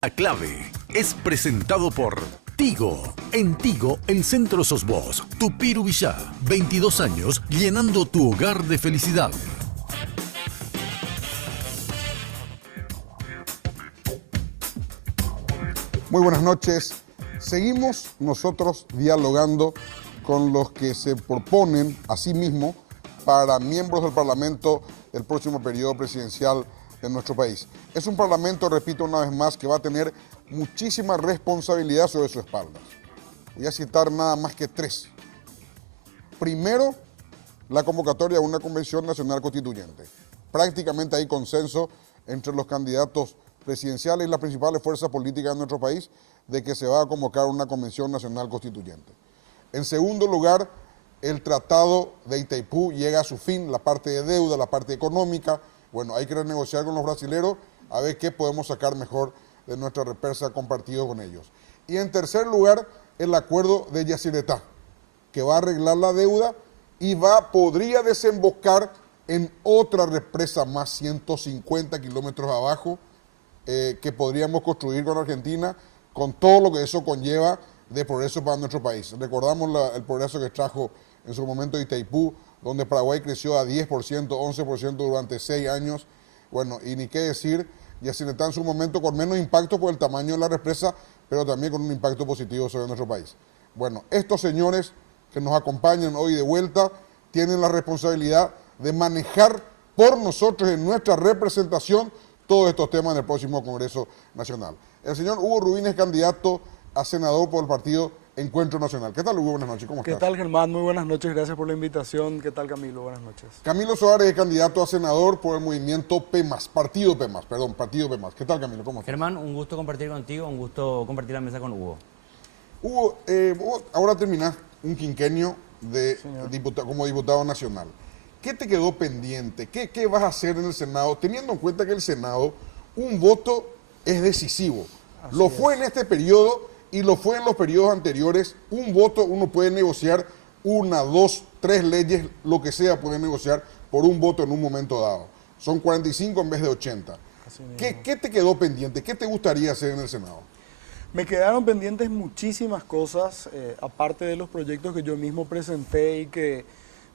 La clave es presentado por Tigo. En Tigo, el centro sos vos. Tupiru Villá, 22 años llenando tu hogar de felicidad. Muy buenas noches. Seguimos nosotros dialogando con los que se proponen a sí mismos para miembros del Parlamento del próximo periodo presidencial de nuestro país. Es un Parlamento, repito una vez más, que va a tener muchísima responsabilidad sobre sus espaldas. Voy a citar nada más que 3. Primero, la convocatoria a una convención nacional constituyente. Prácticamente hay consenso entre los candidatos presidenciales y las principales fuerzas políticas de nuestro país de que se va a convocar una convención nacional constituyente. En segundo lugar, el Tratado de Itaipú llega a su fin, la parte de deuda, la parte económica. Bueno, hay que renegociar con los brasileros a ver qué podemos sacar mejor de nuestra represa compartido con ellos. Y en tercer lugar, el acuerdo de Yacyretá, que va a arreglar la deuda y podría desembocar en otra represa más 150 kilómetros abajo que podríamos construir con Argentina, con todo lo que eso conlleva de progreso para nuestro país. Recordamos el progreso que trajo en su momento Itaipú, donde Paraguay creció a 10%, 11% durante 6 años. Bueno, y ni qué decir, Yacyretá en su momento con menos impacto por el tamaño de la represa, pero también con un impacto positivo sobre nuestro país. Bueno, estos señores que nos acompañan hoy de vuelta tienen la responsabilidad de manejar por nosotros en nuestra representación todos estos temas en el próximo Congreso Nacional. El señor Hugo Rubín es candidato a senador por el partido Encuentro Nacional. ¿Qué tal, Hugo? Buenas noches, ¿cómo estás? ¿Qué tal, Germán? Muy buenas noches, gracias por la invitación. ¿Qué tal, Camilo? Buenas noches. Camilo Suárez es candidato a senador por el movimiento PEMAS, Partido PEMAS. ¿Qué tal, Camilo? ¿Cómo estás? Germán, un gusto compartir contigo, un gusto compartir la mesa con Hugo. Hugo, vos ahora terminás un quinquenio como diputado nacional. ¿Qué te quedó pendiente? ¿Qué vas a hacer en el Senado? Teniendo en cuenta que el Senado, un voto es decisivo. Lo fue en este periodo y lo fue en los periodos anteriores. Un voto, uno puede negociar 1, 2, 3 leyes, lo que sea, puede negociar por un voto en un momento dado. Son 45 en vez de 80. ¿Qué te quedó pendiente? ¿Qué te gustaría hacer en el Senado? Me quedaron pendientes muchísimas cosas, aparte de los proyectos que yo mismo presenté y que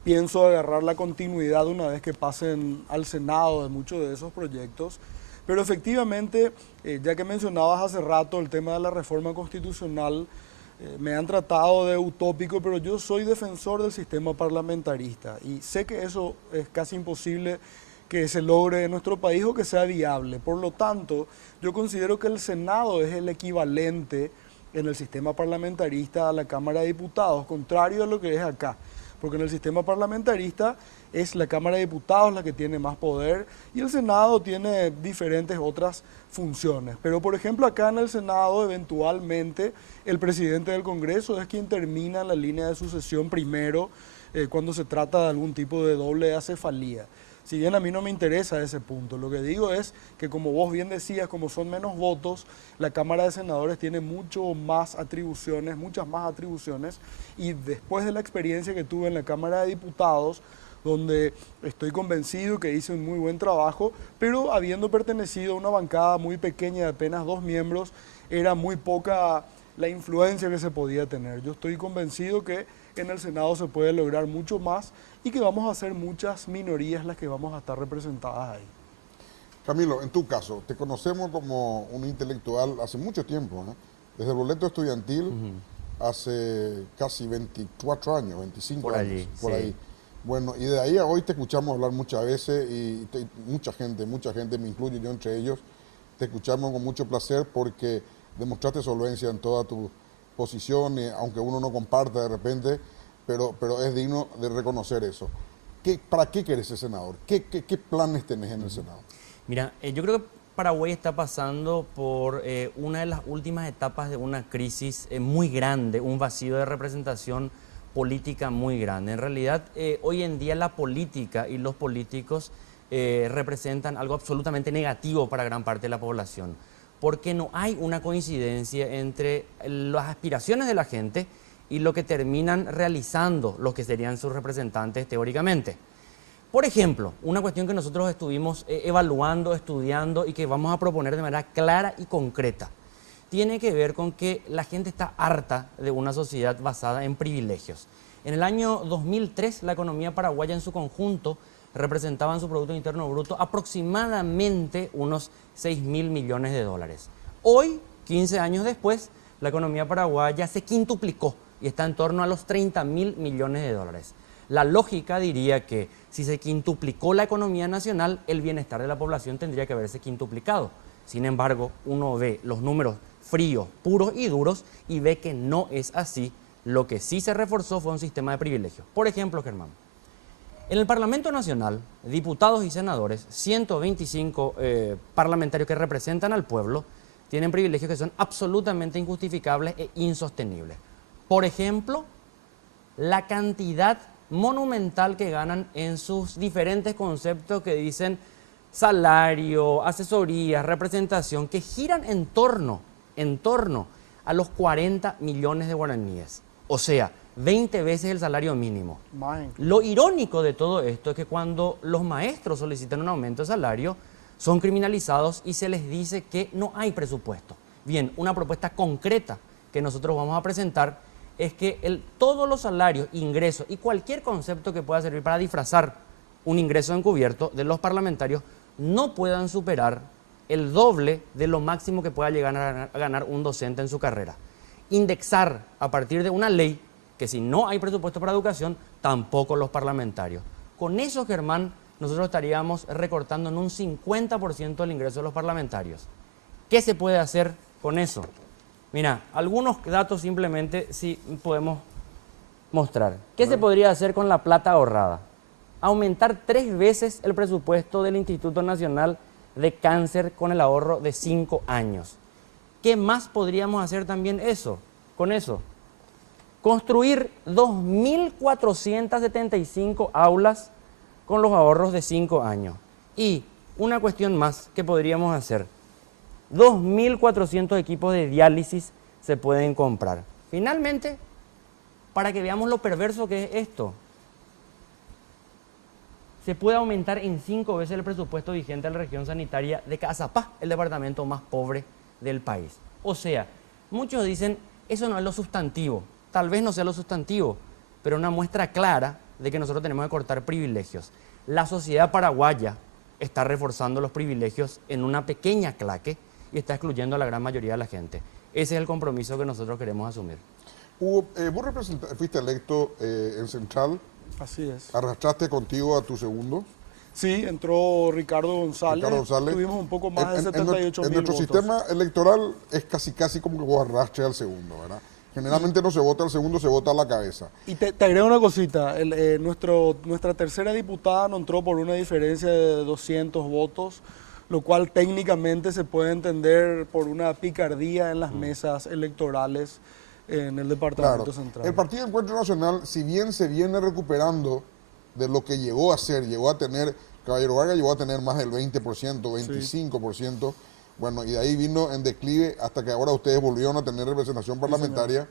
pienso agarrar la continuidad una vez que pasen al Senado de muchos de esos proyectos. Pero efectivamente, ya que mencionabas hace rato el tema de la reforma constitucional, me han tratado de utópico, pero yo soy defensor del sistema parlamentarista y sé que eso es casi imposible que se logre en nuestro país o que sea viable. Por lo tanto, yo considero que el Senado es el equivalente en el sistema parlamentarista a la Cámara de Diputados, contrario a lo que es acá. Porque en el sistema parlamentarista es la Cámara de Diputados la que tiene más poder y el Senado tiene diferentes otras funciones. Pero, por ejemplo, acá en el Senado, eventualmente, el presidente del Congreso es quien termina la línea de sucesión primero cuando se trata de algún tipo de doble acefalía. Si bien a mí no me interesa ese punto, lo que digo es que, como vos bien decías, como son menos votos, la Cámara de Senadores tiene muchas más atribuciones, y después de la experiencia que tuve en la Cámara de Diputados, donde estoy convencido que hice un muy buen trabajo, pero habiendo pertenecido a una bancada muy pequeña de apenas 2 miembros, era muy poca la influencia que se podía tener. Yo estoy convencido que en el Senado se puede lograr mucho más y que vamos a ser muchas minorías las que vamos a estar representadas ahí. Camilo, en tu caso, te conocemos como un intelectual hace mucho tiempo, ¿no? Desde el boleto estudiantil, hace casi 24 años, 25 por años, allí, por sí. ahí. Bueno, y de ahí a hoy te escuchamos hablar muchas veces y mucha gente, me incluyo yo entre ellos, te escuchamos con mucho placer porque demostraste solvencia en todas tus posiciones, aunque uno no comparta de repente, pero es digno de reconocer eso. ¿Para qué querés ser senador? ¿Qué planes tenés en el Senado? Mira, yo creo que Paraguay está pasando por una de las últimas etapas de una crisis muy grande, un vacío de representación política muy grande. En realidad, hoy en día la política y los políticos representan algo absolutamente negativo para gran parte de la población, porque no hay una coincidencia entre las aspiraciones de la gente y lo que terminan realizando los que serían sus representantes teóricamente. Por ejemplo, una cuestión que nosotros estuvimos evaluando, estudiando y que vamos a proponer de manera clara y concreta, tiene que ver con que la gente está harta de una sociedad basada en privilegios. En el año 2003, la economía paraguaya en su conjunto representaba en su Producto Interno Bruto aproximadamente unos 6.000 millones de dólares. Hoy, 15 años después, la economía paraguaya se quintuplicó y está en torno a los 30.000 millones de dólares. La lógica diría que si se quintuplicó la economía nacional, el bienestar de la población tendría que haberse quintuplicado. Sin embargo, uno ve los números fríos, puros y duros y ve que no es así. Lo que sí se reforzó fue un sistema de privilegios. Por ejemplo, Germán, en el Parlamento Nacional, diputados y senadores, 125 parlamentarios que representan al pueblo, tienen privilegios que son absolutamente injustificables e insostenibles. Por ejemplo, la cantidad monumental que ganan en sus diferentes conceptos que dicen salario, asesoría, representación, que giran en torno a los 40 millones de guaraníes. O sea, 20 veces el salario mínimo. Lo irónico de todo esto es que cuando los maestros solicitan un aumento de salario, son criminalizados y se les dice que no hay presupuesto. Bien, una propuesta concreta que nosotros vamos a presentar es que todos los salarios, ingresos y cualquier concepto que pueda servir para disfrazar un ingreso encubierto de los parlamentarios no puedan superar el doble de lo máximo que pueda llegar a ganar un docente en su carrera. Indexar a partir de una ley que si no hay presupuesto para educación, tampoco los parlamentarios. Con eso, Germán, nosotros estaríamos recortando en un 50% el ingreso de los parlamentarios. ¿Qué se puede hacer con eso? Mira, algunos datos simplemente si podemos mostrar. ¿Qué se podría hacer con la plata ahorrada? Aumentar 3 veces el presupuesto del Instituto Nacional de Cáncer con el ahorro de 5 años. ¿Qué más podríamos hacer también con eso? Construir 2.475 aulas con los ahorros de 5 años. Y una cuestión más que podríamos hacer. 2.400 equipos de diálisis se pueden comprar. Finalmente, para que veamos lo perverso que es esto, se puede aumentar en 5 veces el presupuesto vigente de la región sanitaria de Cazapá, el departamento más pobre del país. O sea, muchos dicen, eso no es lo sustantivo. Tal vez no sea lo sustantivo, pero una muestra clara de que nosotros tenemos que cortar privilegios. La sociedad paraguaya está reforzando los privilegios en una pequeña claque y está excluyendo a la gran mayoría de la gente. Ese es el compromiso que nosotros queremos asumir. Hugo, vos fuiste electo en Central. Así es. ¿Arrastraste contigo a tu segundo? Sí, entró Ricardo González. Tuvimos un poco más de 78.000 votos. En nuestro sistema electoral es casi como que vos arrastres al segundo, ¿verdad? Generalmente no se vota al segundo, se vota a la cabeza. Y te agrego una cosita, nuestra tercera diputada no entró por una diferencia de 200 votos, lo cual técnicamente se puede entender por una picardía en las mesas electorales en el Departamento Central. El Partido Encuentro Nacional, si bien se viene recuperando de lo que llegó a ser, Caballero Vargas llegó a tener más del 20%, 25%, sí. Bueno, y de ahí vino en declive hasta que ahora ustedes volvieron a tener representación parlamentaria,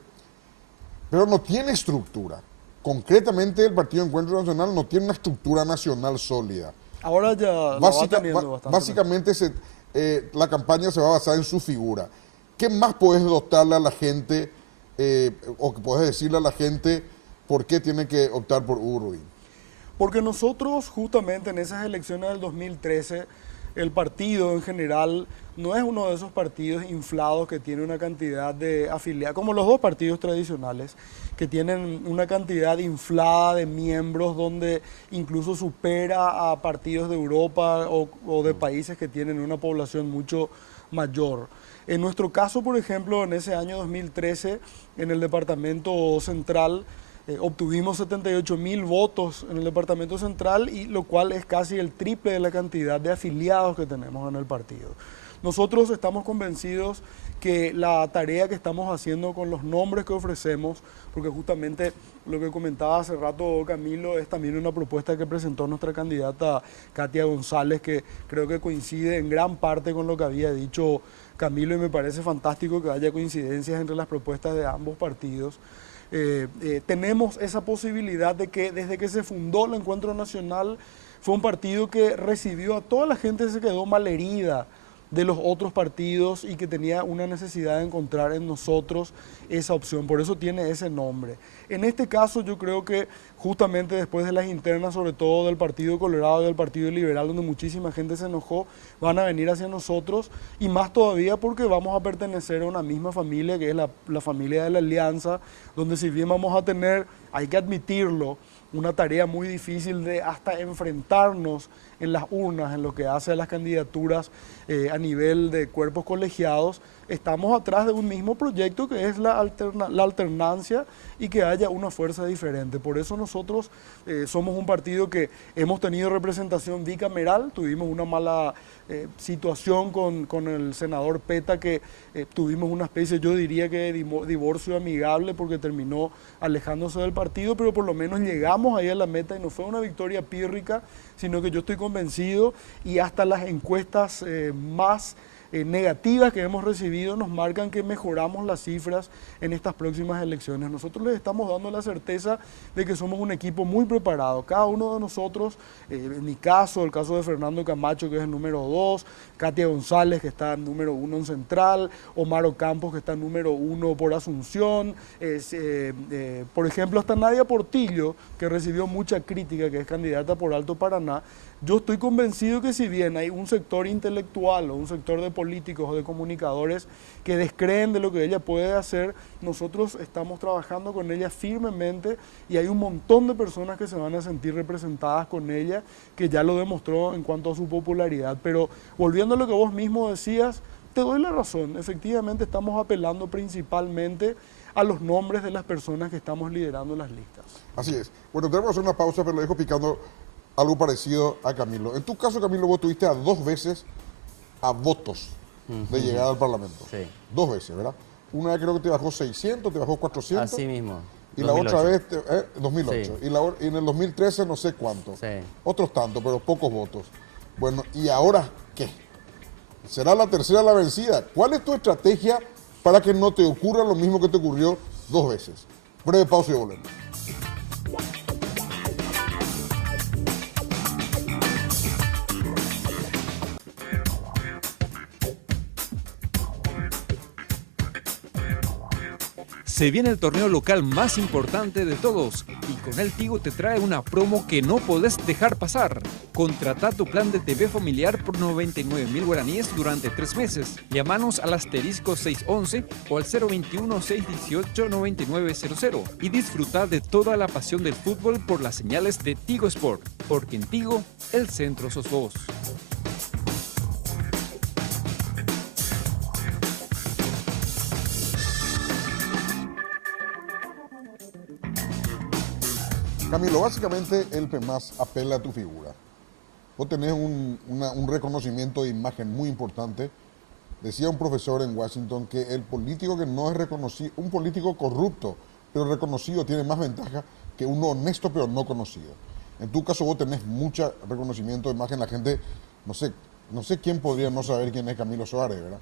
pero no tiene estructura. Concretamente el Partido Encuentro Nacional no tiene una estructura nacional sólida. Ahora ya básicamente la campaña se va a basar en su figura. ¿Qué más puedes dotarle a la gente o que puedes decirle a la gente por qué tiene que optar por Hugo Rubín? Porque nosotros justamente en esas elecciones del 2013, el partido en general no es uno de esos partidos inflados que tiene una cantidad de afiliados, como los dos partidos tradicionales, que tienen una cantidad inflada de miembros donde incluso supera a partidos de Europa o de países que tienen una población mucho mayor. En nuestro caso, por ejemplo, en ese año 2013, en el Departamento Central, obtuvimos 78.000 votos en el Departamento Central, y lo cual es casi el triple de la cantidad de afiliados que tenemos en el partido. Nosotros estamos convencidos que la tarea que estamos haciendo con los nombres que ofrecemos, porque justamente lo que comentaba hace rato Camilo, es también una propuesta que presentó nuestra candidata Katia González, que creo que coincide en gran parte con lo que había dicho Camilo, y me parece fantástico que haya coincidencias entre las propuestas de ambos partidos. Tenemos esa posibilidad de que desde que se fundó el Encuentro Nacional fue un partido que recibió a toda la gente que se quedó malherida de los otros partidos y que tenía una necesidad de encontrar en nosotros esa opción, por eso tiene ese nombre. En este caso yo creo que justamente después de las internas, sobre todo del Partido Colorado y del Partido Liberal, donde muchísima gente se enojó, van a venir hacia nosotros y más todavía porque vamos a pertenecer a una misma familia, que es la familia de la Alianza, donde si bien vamos a tener, hay que admitirlo, una tarea muy difícil de hasta enfrentarnos en las urnas, en lo que hace a las candidaturas a nivel de cuerpos colegiados, estamos atrás de un mismo proyecto que es la alternancia y que haya una fuerza diferente. Por eso nosotros somos un partido que hemos tenido representación bicameral, tuvimos una mala situación con el senador Peta, que tuvimos una especie, yo diría que divorcio amigable porque terminó alejándose del partido, pero por lo menos llegamos ahí a la meta y no fue una victoria pírrica, sino que yo estoy convencido y hasta las encuestas más negativas que hemos recibido nos marcan que mejoramos las cifras en estas próximas elecciones. Nosotros les estamos dando la certeza de que somos un equipo muy preparado. Cada uno de nosotros, en mi caso, el caso de Fernando Camacho, que es el número 2, Katia González, que está número 1 en Central, Omar Ocampos, que está número 1 por Asunción, por ejemplo, hasta Nadia Portillo, que recibió mucha crítica, que es candidata por Alto Paraná. Yo estoy convencido que si bien hay un sector intelectual o un sector de políticos o de comunicadores que descreen de lo que ella puede hacer, nosotros estamos trabajando con ella firmemente y hay un montón de personas que se van a sentir representadas con ella, que ya lo demostró en cuanto a su popularidad. Pero volviendo a lo que vos mismo decías, te doy la razón, efectivamente estamos apelando principalmente a los nombres de las personas que estamos liderando las listas. Así es. Bueno, tenemos que hacer una pausa, pero lo dejo picando algo parecido a Camilo. En tu caso, Camilo, vos tuviste a 2 veces a votos de llegar al Parlamento. Sí. 2 veces, ¿verdad? Una vez creo que te bajó 600, te bajó 400. Así mismo. Y 2008. la otra vez, 2008. Sí. Y en el 2013 no sé cuánto. Sí. Otros tantos, pero pocos votos. Bueno, ¿y ahora qué? ¿Será la tercera la vencida? ¿Cuál es tu estrategia para que no te ocurra lo mismo que te ocurrió 2 veces? Breve pausa y volvemos. Se viene el torneo local más importante de todos y con él Tigo te trae una promo que no podés dejar pasar. Contrata tu plan de TV familiar por 99.000 guaraníes durante 3 meses. Llámanos al asterisco 611 o al 021-618-9900 y disfruta de toda la pasión del fútbol por las señales de Tigo Sport, porque en Tigo el centro sos vos. Camilo, básicamente el PEMAS apela a tu figura. Vos tenés un reconocimiento de imagen muy importante. Decía un profesor en Washington que el político que no es reconocido, un político corrupto, pero reconocido, tiene más ventaja que uno honesto pero no conocido. En tu caso vos tenés mucho reconocimiento de imagen. La gente, no sé quién podría no saber quién es Camilo Soares, ¿verdad?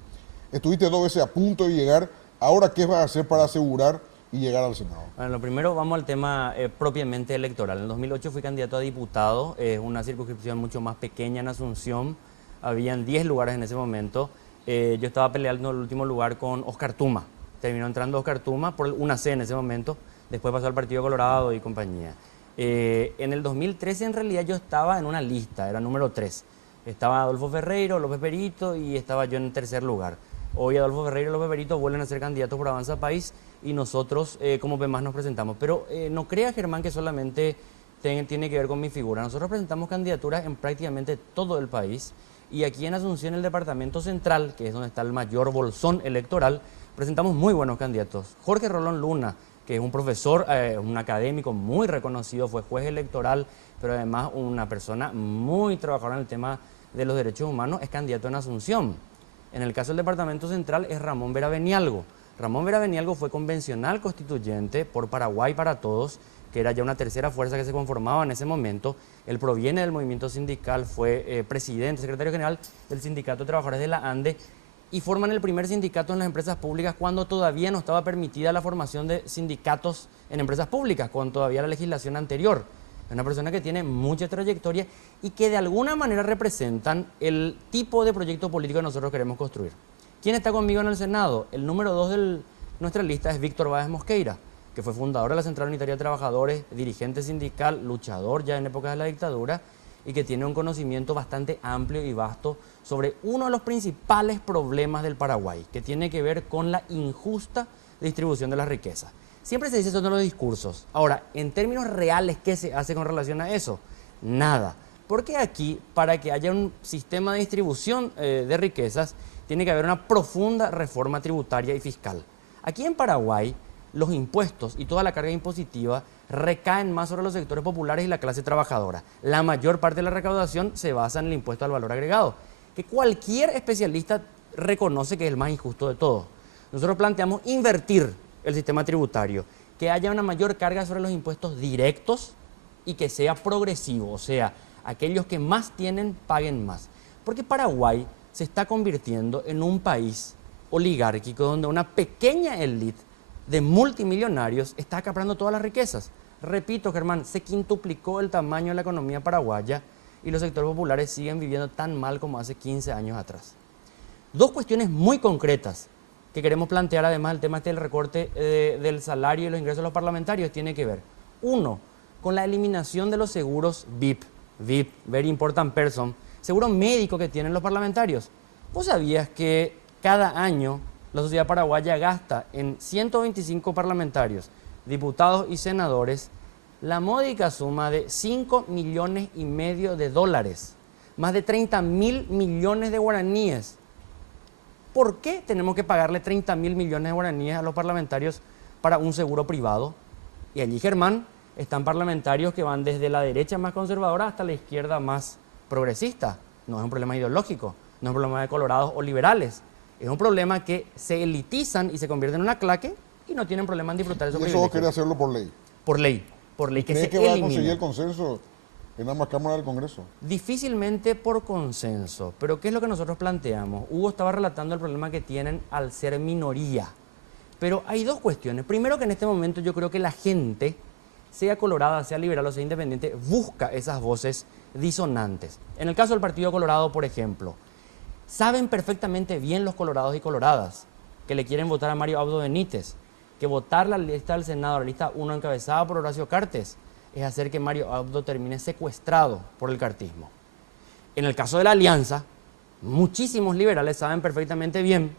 Estuviste 2 veces a punto de llegar. Ahora, ¿qué vas a hacer para asegurar y llegar al Senado? Bueno, lo primero vamos al tema propiamente electoral. En el 2008 fui candidato a diputado, es una circunscripción mucho más pequeña en Asunción, habían 10 lugares en ese momento. Yo estaba peleando el último lugar con Oscar Tuma, terminó entrando Oscar Tuma por una C en ese momento, después pasó al Partido Colorado y compañía. En el 2013 en realidad yo estaba en una lista, era número 3. Estaba Adolfo Ferreiro, López Perito y estaba yo en tercer lugar. Hoy Adolfo Ferreiro y López Perito vuelven a ser candidatos por Avanza País y nosotros como PEMAS nos presentamos. Pero no crea, Germán, que solamente tiene que ver con mi figura. Nosotros presentamos candidaturas en prácticamente todo el país y aquí en Asunción, el departamento central, que es donde está el mayor bolsón electoral, presentamos muy buenos candidatos. Jorge Rolón Luna, que es un profesor, un académico muy reconocido, fue juez electoral, pero además una persona muy trabajadora en el tema de los derechos humanos, es candidato en Asunción. En el caso del departamento central es Ramón Vera Benialgo. Ramón Vera Benialgo fue convencional constituyente por Paraguay para Todos, que era ya una tercera fuerza que se conformaba en ese momento. Él proviene del movimiento sindical, fue presidente, secretario general del Sindicato de Trabajadores de la ANDE y forman el primer sindicato en las empresas públicas cuando todavía no estaba permitida la formación de sindicatos en empresas públicas, con todavía la legislación anterior. Es una persona que tiene mucha trayectoria y que de alguna manera representan el tipo de proyecto político que nosotros queremos construir. ¿Quién está conmigo en el Senado? El número 2 de nuestra lista es Víctor Báez Mosqueira, que fue fundador de la Central Unitaria de Trabajadores, dirigente sindical, luchador ya en épocas de la dictadura y que tiene un conocimiento bastante amplio y vasto sobre uno de los principales problemas del Paraguay, que tiene que ver con la injusta distribución de la riqueza. Siempre se dice eso en los discursos. Ahora, en términos reales, ¿qué se hace con relación a eso? Nada. Porque aquí, para que haya un sistema de distribución de riquezas, tiene que haber una profunda reforma tributaria y fiscal. Aquí en Paraguay, los impuestos y toda la carga impositiva recaen más sobre los sectores populares y la clase trabajadora. La mayor parte de la recaudación se basa en el impuesto al valor agregado, que cualquier especialista reconoce que es el más injusto de todos. Nosotros planteamos invertir el sistema tributario, que haya una mayor carga sobre los impuestos directos y que sea progresivo, o sea, aquellos que más tienen paguen más. Porque Paraguay se está convirtiendo en un país oligárquico donde una pequeña élite de multimillonarios está acaparando todas las riquezas. Repito, Germán, se quintuplicó el tamaño de la economía paraguaya y los sectores populares siguen viviendo tan mal como hace 15 años atrás. Dos cuestiones muy concretas que queremos plantear, además del tema del recorte del salario y los ingresos de los parlamentarios, tiene que ver, uno, con la eliminación de los seguros VIP, Very Important Person, seguro médico que tienen los parlamentarios. ¿Vos sabías que cada año la sociedad paraguaya gasta en 125 parlamentarios, diputados y senadores la módica suma de 5,5 millones de dólares, más de 30.000 millones de guaraníes? ¿Por qué tenemos que pagarle 30.000 millones de guaraníes a los parlamentarios para un seguro privado? Y allí, Germán, están parlamentarios que van desde la derecha más conservadora hasta la izquierda más progresista. No es un problema ideológico, no es un problema de colorados o liberales. Es un problema que se elitizan y se convierten en una claque y no tienen problema en disfrutar de esos privilegios. ¿Y eso quiere hacerlo por ley? Por ley, que se ¿Cree que va a elimine. conseguir el consenso en ambas cámaras del Congreso? Difícilmente por consenso, pero ¿qué es lo que nosotros planteamos? Hugo estaba relatando el problema que tienen al ser minoría, pero hay dos cuestiones. Primero, que en este momento yo creo que la gente, sea colorada, sea liberal o sea independiente, busca esas voces disonantes. En el caso del Partido Colorado, por ejemplo, saben perfectamente bien los colorados y coloradas que le quieren votar a Mario Abdo Benítez, que votar la lista del Senado, la lista 1 encabezada por Horacio Cartes, es hacer que Mario Abdo termine secuestrado por el cartismo. En el caso de la alianza, muchísimos liberales saben perfectamente bien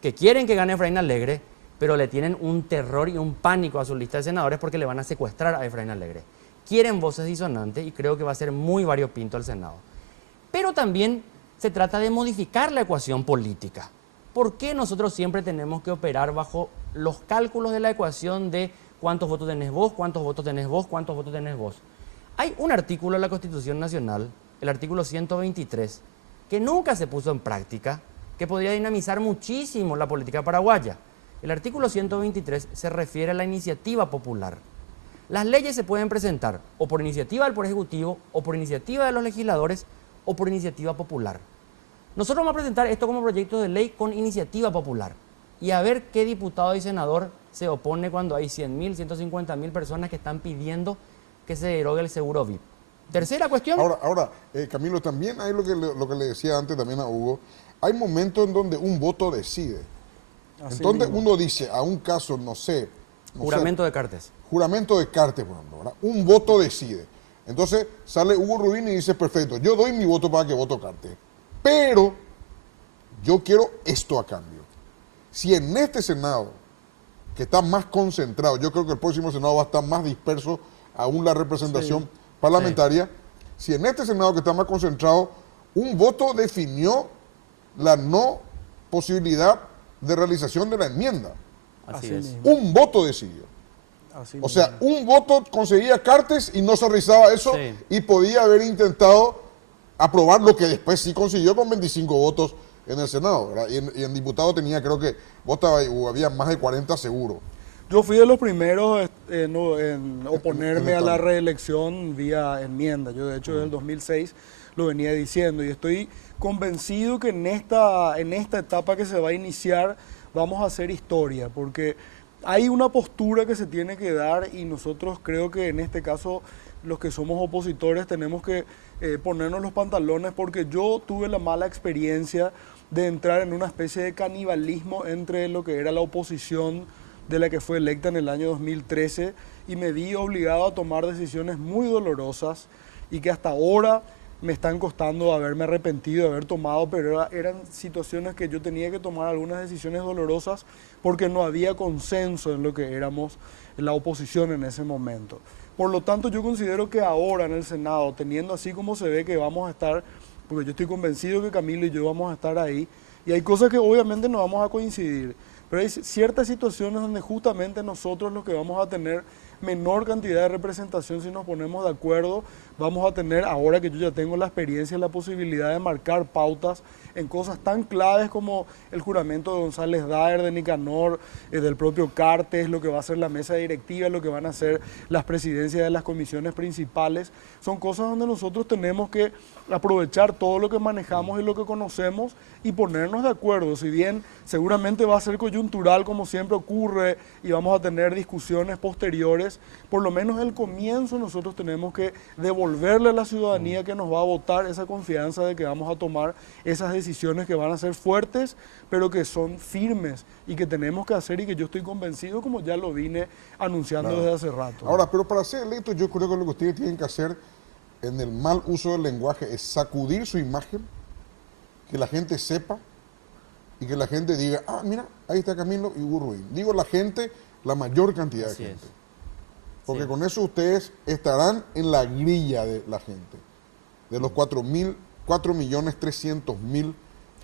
que quieren que gane Efraín Alegre, pero le tienen un terror y un pánico a su lista de senadores porque le van a secuestrar a Efraín Alegre. Quieren voces disonantes y creo que va a ser muy variopinto el Senado. Pero también se trata de modificar la ecuación política. ¿Por qué nosotros siempre tenemos que operar bajo los cálculos de la ecuación de cuántos votos tenés vos, cuántos votos tenés vos, cuántos votos tenés vos? Hay un artículo de la Constitución Nacional, el artículo 123, que nunca se puso en práctica, que podría dinamizar muchísimo la política paraguaya. El artículo 123 se refiere a la iniciativa popular. Las leyes se pueden presentar o por iniciativa del Poder Ejecutivo, o por iniciativa de los legisladores, o por iniciativa popular. Nosotros vamos a presentar esto como proyecto de ley con iniciativa popular y a ver qué diputado y senador se opone cuando hay 100.000, 150.000 personas que están pidiendo que se derogue el seguro VIP. Tercera cuestión. Ahora Camilo, también hay lo que le decía antes también a Hugo, hay momentos en donde un voto decide. Así Entonces mismo. uno dice, a un caso, no sé, Juramento de Cartes. juramento de Cartes, por ejemplo, ¿verdad? Un voto decide. Entonces sale Hugo Rubín y dice, perfecto, yo doy mi voto para que voto Cartes, pero yo quiero esto a cambio. Si en este Senado, que está más concentrado, yo creo que el próximo Senado va a estar más disperso aún la representación parlamentaria, si en este Senado que está más concentrado, un voto definió la no posibilidad de realización de la enmienda. Así Así es. mismo. Un voto decidió. Así O sea, mismo. un voto conseguía Cartes y no se realizaba eso Sí. y podía haber intentado aprobar lo que después sí consiguió con 25 votos en el Senado, ¿verdad? Y en diputado tenía, creo que había más de 40 seguro. Yo fui de los primeros en oponerme a la Electoral. reelección vía enmienda. Yo, de hecho, desde el 2006 lo venía diciendo y estoy convencido que en esta etapa que se va a iniciar vamos a hacer historia, porque hay una postura que se tiene que dar y nosotros creo que en este caso los que somos opositores tenemos que ponernos los pantalones, porque yo tuve la mala experiencia de entrar en una especie de canibalismo entre lo que era la oposición de la que fue electa en el año 2013 y me vi obligado a tomar decisiones muy dolorosas y que hasta ahora me están costando haberme arrepentido de haber tomado, pero eran situaciones que yo tenía que tomar algunas decisiones dolorosas porque no había consenso en lo que éramos la oposición en ese momento. Por lo tanto, yo considero que ahora en el Senado, teniendo así como se ve que vamos a estar, porque yo estoy convencido que Camilo y yo vamos a estar ahí, y hay cosas que obviamente no vamos a coincidir, pero hay ciertas situaciones donde justamente nosotros los que vamos a tener menor cantidad de representación, si nos ponemos de acuerdo, vamos a tener, ahora que yo ya tengo la experiencia, la posibilidad de marcar pautas en cosas tan claves como el juramento de González Daer, de Nicanor, del propio Cartes, lo que va a ser la mesa directiva, lo que van a ser las presidencias de las comisiones principales. Son cosas donde nosotros tenemos que aprovechar todo lo que manejamos y lo que conocemos y ponernos de acuerdo. Si bien seguramente va a ser coyuntural como siempre ocurre y vamos a tener discusiones posteriores, por lo menos el comienzo nosotros tenemos que devolverle a la ciudadanía que nos va a votar esa confianza de que vamos a tomar esas decisiones que van a ser fuertes, pero que son firmes y que tenemos que hacer y que yo estoy convencido, como ya lo vine anunciando desde hace rato. Ahora, pero para ser electo yo creo que lo que ustedes tienen que hacer en el mal uso del lenguaje es sacudir su imagen, que la gente sepa y que la gente diga, ah, mira, ahí está Camilo y Hugo Ruín. Digo la gente, la mayor cantidad de gente. Porque con eso ustedes estarán en la grilla de la gente, de los 4.300.000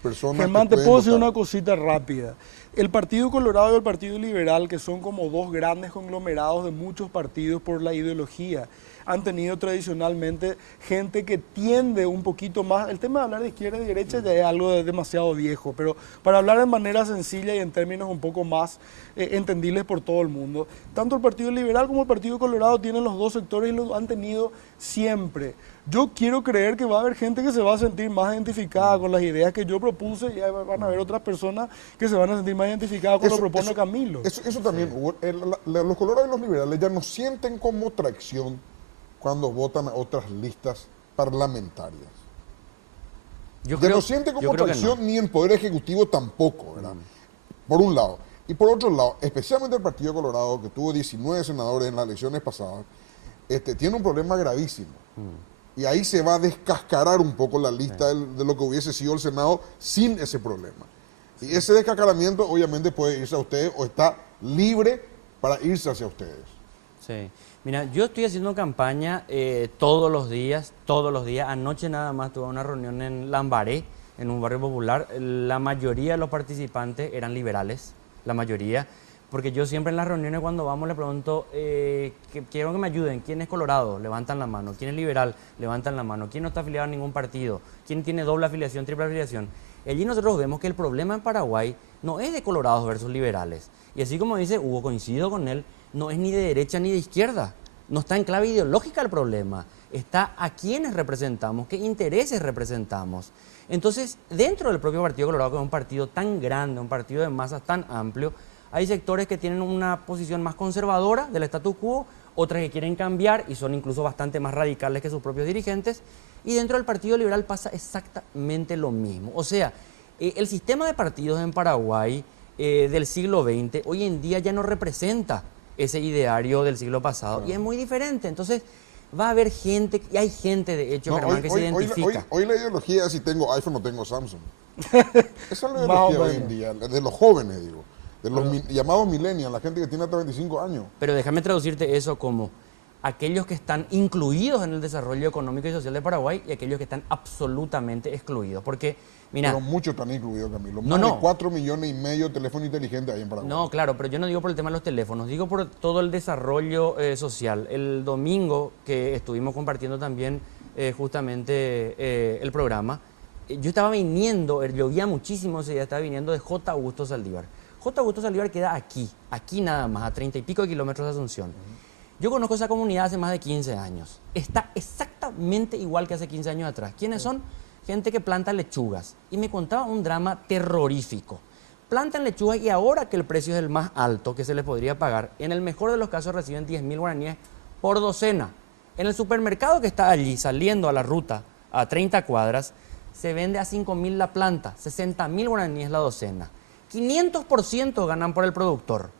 personas. Germán, que te puedo decir votar. una cosita rápida. El Partido Colorado y el Partido Liberal, que son como dos grandes conglomerados de muchos partidos por la ideología, han tenido tradicionalmente gente que tiende un poquito más. El tema de hablar de izquierda y derecha ya es algo demasiado viejo, pero para hablar de manera sencilla y en términos un poco más entendibles por todo el mundo, tanto el Partido Liberal como el Partido Colorado tienen los dos sectores y los han tenido siempre. Yo quiero creer que va a haber gente que se va a sentir más identificada con las ideas que yo propuse y van a haber otras personas que se van a sentir más identificadas con lo que propone Camilo. Eso también, Hugo, los colorados y los liberales ya no sienten como traición cuando votan a otras listas parlamentarias. Ya no sienten como traición ni en Poder Ejecutivo tampoco, ¿verdad? Por un lado. Y por otro lado, especialmente el Partido Colorado, que tuvo 19 senadores en las elecciones pasadas, tiene un problema gravísimo. Y ahí se va a descascarar un poco la lista de lo que hubiese sido el Senado sin ese problema. Y ese descascaramiento obviamente puede irse a ustedes o está libre para irse hacia ustedes. Sí. Mira, yo estoy haciendo campaña todos los días. Anoche nada más tuve una reunión en Lambaré, en un barrio popular. La mayoría de los participantes eran liberales, la mayoría. Porque yo siempre en las reuniones cuando vamos le pregunto, quiero que me ayuden, ¿quién es colorado? Levantan la mano. ¿Quién es liberal? Levantan la mano. ¿Quién no está afiliado a ningún partido? ¿Quién tiene doble afiliación, triple afiliación? Allí nosotros vemos que el problema en Paraguay no es de colorados versus liberales. Y así como dice Hugo, coincido con él, no es ni de derecha ni de izquierda. No está en clave ideológica el problema. Está a quiénes representamos, qué intereses representamos. Entonces, dentro del propio Partido Colorado, que es un partido tan grande, un partido de masas tan amplio, hay sectores que tienen una posición más conservadora del status quo, otras que quieren cambiar y son incluso bastante más radicales que sus propios dirigentes. Y dentro del Partido Liberal pasa exactamente lo mismo. O sea, el sistema de partidos en Paraguay del siglo XX hoy en día ya no representa ese ideario del siglo pasado y es muy diferente. Entonces va a haber gente, y hay gente de hecho, Germán, que se identifica. Hoy la ideología es si tengo iPhone o tengo Samsung. Esa es la ideología hoy en día, de los jóvenes, digo. De los llamados millennials, la gente que tiene hasta 25 años. Pero déjame traducirte eso como aquellos que están incluidos en el desarrollo económico y social de Paraguay y aquellos que están absolutamente excluidos. Porque, mira... Pero muchos están incluidos, Camilo. Más de 4,5 millones de teléfonos inteligentes hay en Paraguay. No, claro, pero yo no digo por el tema de los teléfonos, digo por todo el desarrollo social. El domingo que estuvimos compartiendo también justamente el programa, yo estaba viniendo, llovía muchísimo ese día, estaba viniendo de J. Augusto Saldívar. J. Augusto Saldívar queda aquí nada más, a 30 y pico de kilómetros de Asunción. Yo conozco esa comunidad hace más de 15 años. Está exactamente igual que hace 15 años atrás. ¿Quiénes son? Gente que planta lechugas. Y me contaba un drama terrorífico. Plantan lechugas y ahora que el precio es el más alto que se les podría pagar, en el mejor de los casos reciben 10.000 guaraníes por docena. En el supermercado que está allí, saliendo a la ruta a 30 cuadras, se vende a 5.000 la planta, 60.000 guaraníes la docena. 500% ganan por el productor.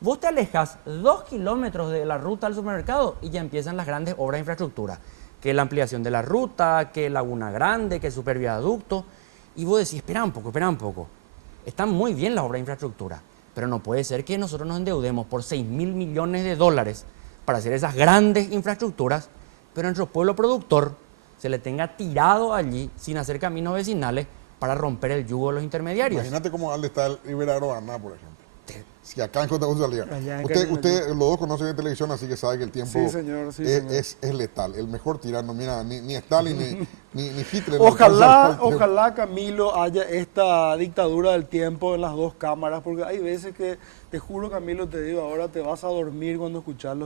Vos te alejas 2 kilómetros de la ruta al supermercado y ya empiezan las grandes obras de infraestructura. Que la ampliación de la ruta, que Laguna Grande, que superviaducto. Y vos decís, espera un poco. Están muy bien las obras de infraestructura, pero no puede ser que nosotros nos endeudemos por 6.000 millones de dólares para hacer esas grandes infraestructuras, pero nuestro pueblo productor se le tenga tirado allí sin hacer caminos vecinales para romper el yugo de los intermediarios. Imagínate cómo está el Rivera Aroana, por ejemplo. Si acá en Costa Salía. Usted los dos conocen de televisión, así que sabe que el tiempo sí, señor. Es letal. El mejor tirano, mira, ni Stalin ni Hitler. Ojalá, Camilo, haya esta dictadura del tiempo en las dos cámaras, porque hay veces que, te juro, Camilo, te digo, ahora te vas a dormir cuando escuchas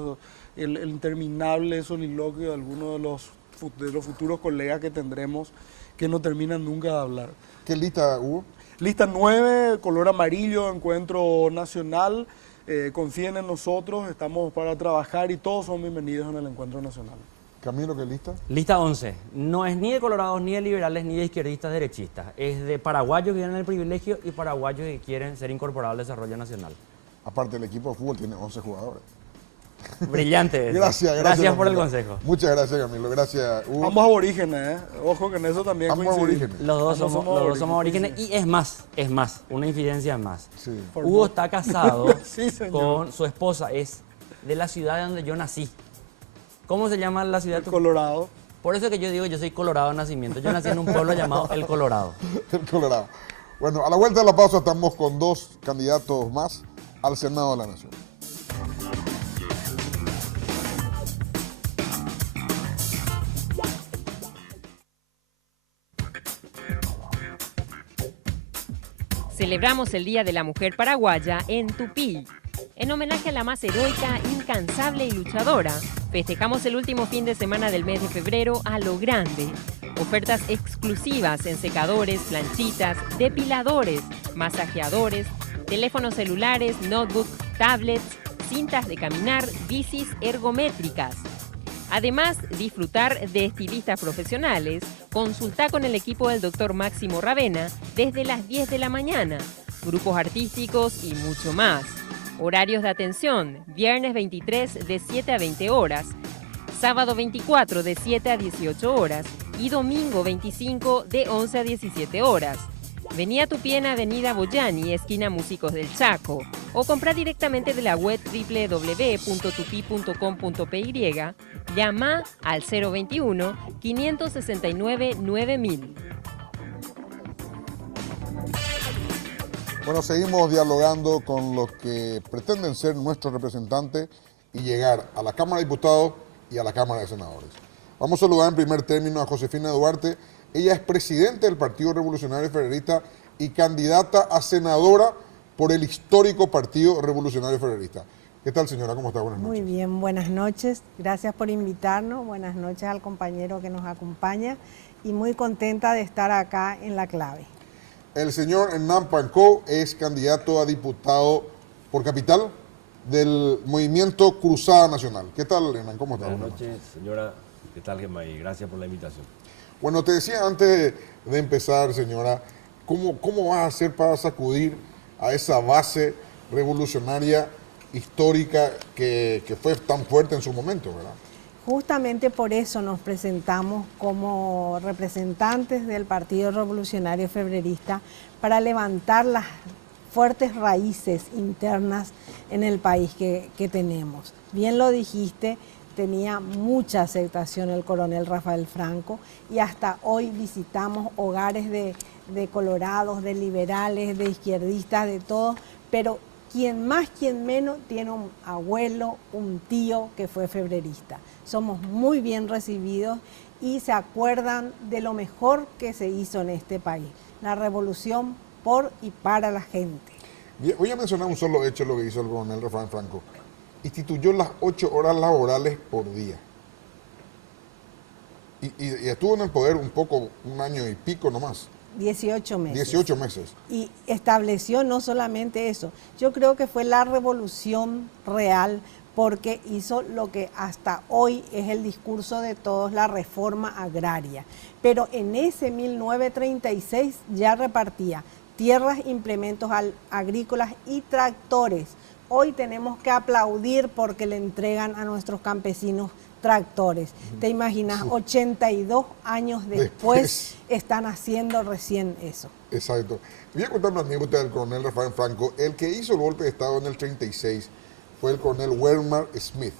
el interminable soliloquio de algunos de los futuros colegas que tendremos, que no terminan nunca de hablar. ¿Qué lista hubo? Lista 9, color amarillo, encuentro nacional. Confíen en nosotros, estamos para trabajar y todos son bienvenidos en el encuentro nacional. Camilo, ¿qué lista? Lista 11. No es ni de colorados, ni de liberales, ni de izquierdistas, derechistas. Es de paraguayos que quieren el privilegio y paraguayos que quieren ser incorporados al desarrollo nacional. Aparte, el equipo de fútbol tiene 11 jugadores. Brillante. Gracias por el consejo. Muchas gracias, Camilo. Gracias, Hugo. Ambos aborígenes, Ojo que en eso también Ambos aborígenes. Los dos somos aborígenes. Y es más, una incidencia más. Sí. Hugo está casado sí, con su esposa, es de la ciudad donde yo nací. ¿Cómo se llama la ciudad? Colorado. Por eso que yo digo, yo soy colorado de nacimiento. Yo nací en un pueblo llamado El Colorado. El Colorado. Bueno, a la vuelta de la pausa estamos con 2 candidatos más al Senado de la Nación. Celebramos el Día de la Mujer Paraguaya en Tupí. En homenaje a la más heroica, incansable y luchadora, festejamos el último fin de semana del mes de febrero a lo grande. Ofertas exclusivas en secadores, planchitas, depiladores, masajeadores, teléfonos celulares, notebooks, tablets, cintas de caminar, bicis ergométricas. Además, disfrutar de estilistas profesionales, consulta con el equipo del Dr. Máximo Ravena desde las 10 de la mañana, grupos artísticos y mucho más. Horarios de atención, viernes 23 de 7 a 20 horas, sábado 24 de 7 a 18 horas y domingo 25 de 11 a 17 horas. Vení a Tupí en Avenida Boyani, esquina Músicos del Chaco, o compra directamente de la web www.tupi.com.py. Llama al 021-569-9000. Bueno, seguimos dialogando con los que pretenden ser nuestros representantes y llegar a la Cámara de Diputados y a la Cámara de Senadores. Vamos a saludar en primer término a Josefina Duarte. Ella es presidenta del Partido Revolucionario Federalista y candidata a senadora por el histórico Partido Revolucionario Federalista. ¿Qué tal, señora? ¿Cómo está? Buenas noches. Muy bien, buenas noches. Gracias por invitarnos. Buenas noches al compañero que nos acompaña y muy contenta de estar acá en La Clave. El señor Hernán Pancó es candidato a diputado por Capital del Movimiento Cruzada Nacional. ¿Qué tal, Hernán? ¿Cómo está? Buenas noches, señora. ¿Qué tal, Gemma? Y gracias por la invitación. Bueno, te decía antes de empezar, señora, ¿cómo vas a hacer para sacudir a esa base revolucionaria histórica que fue tan fuerte en su momento, verdad? Justamente por eso nos presentamos como representantes del Partido Revolucionario Federalista para levantar las fuertes raíces internas en el país que tenemos. Bien lo dijiste, tenía mucha aceptación el coronel Rafael Franco y hasta hoy visitamos hogares de colorados, de liberales, de izquierdistas, de todos, pero quien más, quien menos, tiene un abuelo, un tío que fue febrerista. Somos muy bien recibidos y se acuerdan de lo mejor que se hizo en este país, la revolución por y para la gente. Voy a mencionar un solo hecho, lo que hizo el coronel Rafael Franco. Instituyó las 8 horas laborales por día. Y estuvo en el poder un año y pico nomás. 18 meses. 18 meses. Y estableció no solamente eso, yo creo que fue la revolución real porque hizo lo que hasta hoy es el discurso de todos, la reforma agraria. Pero en ese 1936 ya repartía tierras, implementos agrícolas y tractores. Hoy tenemos que aplaudir porque le entregan a nuestros campesinos tractores. ¿Te imaginas? 82 años después están haciendo recién eso. Exacto. Voy a contar una anécdota del coronel Rafael Franco. El que hizo el golpe de Estado en el 36 fue el coronel Werner Smith.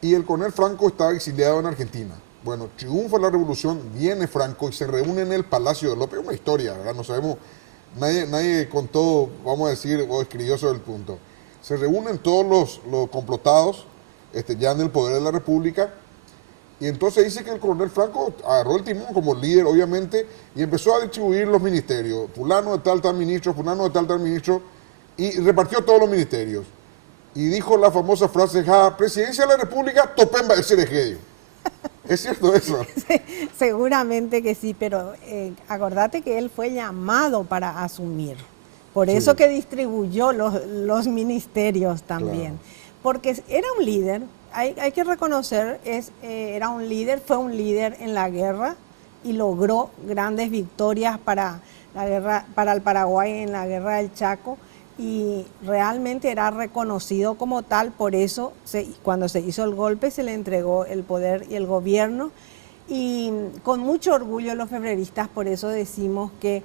Y el coronel Franco estaba exiliado en Argentina. Bueno, triunfa la revolución, viene Franco y se reúne en el Palacio de López. Una historia, ¿verdad? No sabemos, nadie contó, vamos a decir, o escribió sobre el punto. Se reúnen todos los complotados, ya en el poder de la República, y entonces dice que el coronel Franco agarró el timón como líder, obviamente, y empezó a distribuir los ministerios. Fulano de tal ministro, fulano de tal ministro, y repartió todos los ministerios. Y dijo la famosa frase, presidencia de la República, topemba de Cerejedio. ¿Es cierto eso? Sí, seguramente que sí, pero acordate que él fue llamado para asumir. Por eso que distribuyó los ministerios también. Claro. Porque era un líder, hay que reconocer, era un líder, fue un líder en la guerra y logró grandes victorias para el Paraguay en la guerra del Chaco, y realmente era reconocido como tal. Por eso cuando se hizo el golpe se le entregó el poder y el gobierno, y con mucho orgullo los febreristas por eso decimos que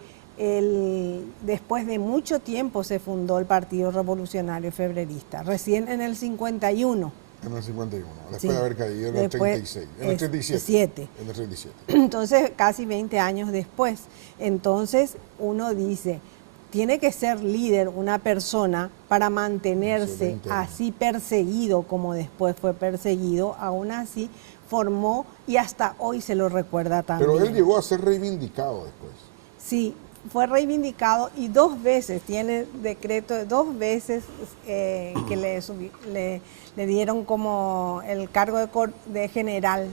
después de mucho tiempo se fundó el Partido Revolucionario Febrerista, recién en el 51. En el 51, después de haber caído en el 36, en el 37. En el 37. Entonces, casi 20 años después. Entonces, uno dice, tiene que ser líder una persona para mantenerse así perseguido como después fue perseguido, aún así formó y hasta hoy se lo recuerda también. Pero él llegó a ser reivindicado después. Sí, fue reivindicado y 2 veces, tiene decreto, 2 veces que le dieron como el cargo de general,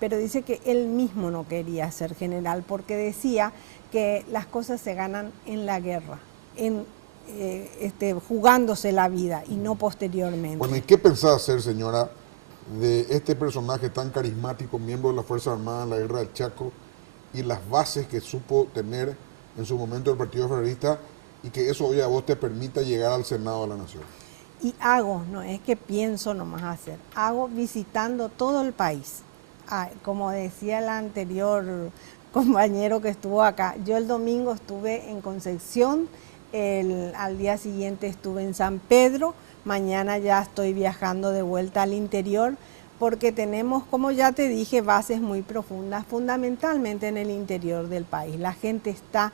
pero dice que él mismo no quería ser general porque decía que las cosas se ganan en la guerra, jugándose la vida y no posteriormente. Bueno, ¿y qué pensaba hacer, señora, de este personaje tan carismático, miembro de las Fuerzas Armadas en la guerra del Chaco, y las bases que supo tener en su momento el Partido Febrerista, y que eso hoy a vos te permita llegar al Senado de la Nación? Y hago, no es que pienso nomás hacer, hago visitando todo el país. Como decía el anterior compañero que estuvo acá, yo el domingo estuve en Concepción, al día siguiente estuve en San Pedro, mañana ya estoy viajando de vuelta al interior, porque tenemos, como ya te dije, bases muy profundas, fundamentalmente en el interior del país. La gente está,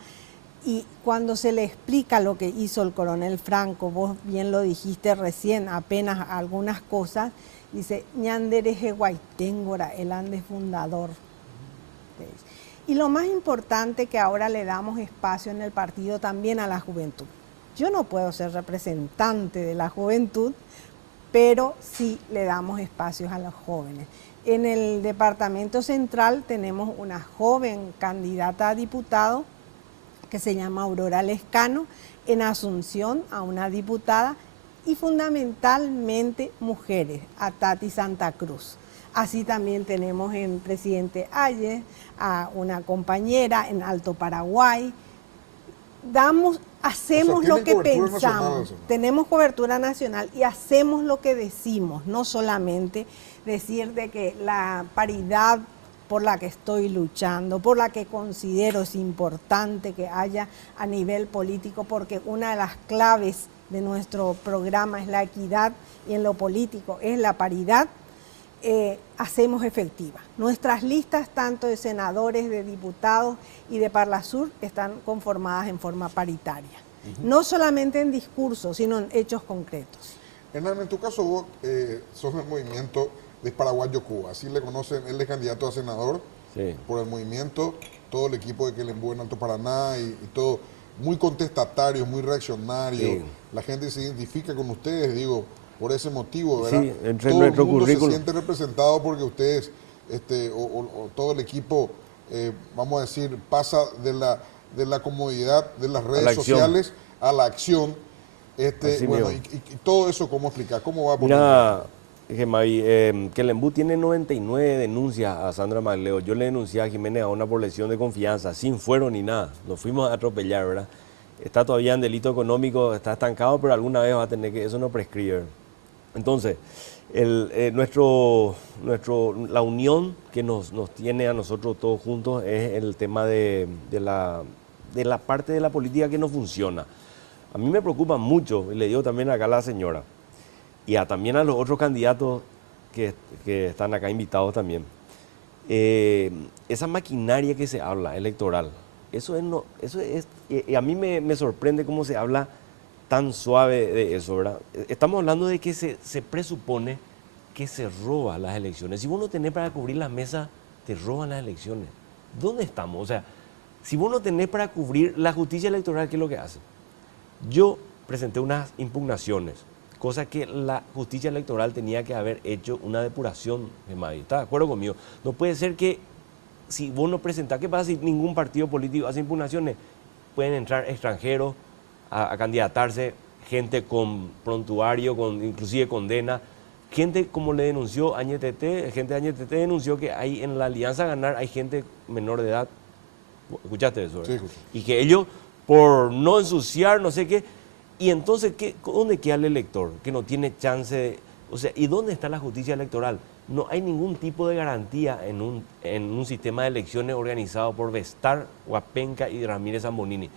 y cuando se le explica lo que hizo el coronel Franco, vos bien lo dijiste recién, apenas algunas cosas, dice, ñandereje guaitengora, el ande fundador. Y lo más importante, que ahora le damos espacio en el partido también a la juventud. Yo no puedo ser representante de la juventud, pero sí le damos espacios a los jóvenes. En el departamento central tenemos una joven candidata a diputado que se llama Aurora Lescano, en Asunción a una diputada, y fundamentalmente mujeres, a Tati Santa Cruz. Así también tenemos en Presidente Hayes a una compañera, en Alto Paraguay. Hacemos lo que pensamos, tenemos cobertura nacional y hacemos lo que decimos, no solamente decir de que la paridad por la que estoy luchando, por la que considero es importante que haya a nivel político, porque una de las claves de nuestro programa es la equidad y en lo político es la paridad. Hacemos efectiva. Nuestras listas, tanto de senadores, de diputados y de Parlasur, están conformadas en forma paritaria. No solamente en discursos, sino en hechos concretos. Hernán, en tu caso vos sos del movimiento de Paraguayo Cuba, así le conocen, él es candidato a senador por el movimiento, todo el equipo de Quelembú en Alto Paraná y todo, muy contestatario, muy reaccionario, la gente se identifica con ustedes, digo, por ese motivo, ¿verdad? Sí, entre nuestro currículum. Se siente representado porque ustedes, o todo el equipo, vamos a decir, pasa de la comodidad de las redes sociales a la acción. Bueno, y todo eso, ¿cómo explicar? ¿Cómo va a poner? Mira, Gemavi, que el Embú tiene 99 denuncias a Sandra Magleo. Yo le denuncié a Jiménez Gaona por lesión de confianza, sin fuero ni nada. Nos fuimos a atropellar, ¿verdad? Está todavía en delito económico, está estancado, pero alguna vez va a tener que, eso no prescribe. Entonces, la unión que nos tiene a nosotros todos juntos es el tema de la parte de la política que no funciona. A mí me preocupa mucho, y le digo también acá a la señora, y también a los otros candidatos que están acá invitados también, esa maquinaria que se habla, electoral, y a mí me sorprende cómo se habla tan suave de eso, ¿verdad? Estamos hablando de que se presupone que se roba las elecciones. Si vos no tenés para cubrir las mesas, te roban las elecciones. ¿Dónde estamos? O sea, si vos no tenés para cubrir la justicia electoral, ¿qué es lo que hace? Yo presenté unas impugnaciones, cosa que la justicia electoral tenía que haber hecho una depuración, Gemavi. ¿Está de acuerdo conmigo? No puede ser que si vos no presentás, ¿qué pasa si ningún partido político hace impugnaciones? Pueden entrar extranjeros a candidatarse, gente con prontuario, inclusive condena, gente como le denunció Añetete, gente de Añetete denunció que hay en la Alianza Ganar hay gente menor de edad. ¿Escuchaste eso? Sí, escuché. Y que ellos, por no ensuciar, no sé qué, y entonces, ¿dónde queda el elector? Que no tiene chance de... O sea, ¿y dónde está la justicia electoral? No hay ningún tipo de garantía en un sistema de elecciones organizado por Vestar, Huapenca y Ramírez Zambonini.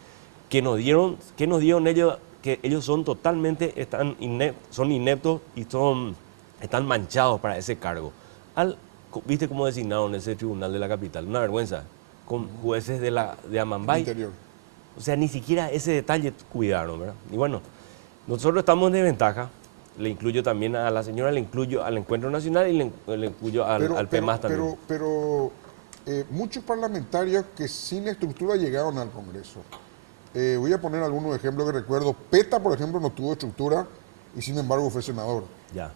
Que nos dieron ellos, que ellos son totalmente, son ineptos y están manchados para ese cargo. ¿Viste cómo designaron ese tribunal de la capital? Una vergüenza, con jueces de Amambay. Interior. O sea, ni siquiera ese detalle cuidaron, ¿verdad? Y bueno, nosotros estamos en desventaja. Le incluyo también a la señora, le incluyo al Encuentro Nacional y le incluyo al PEMAS también. Pero muchos parlamentarios que sin estructura llegaron al Congreso. Voy a poner algunos ejemplos que recuerdo. Peta, por ejemplo, no tuvo estructura y sin embargo fue senador. Ya.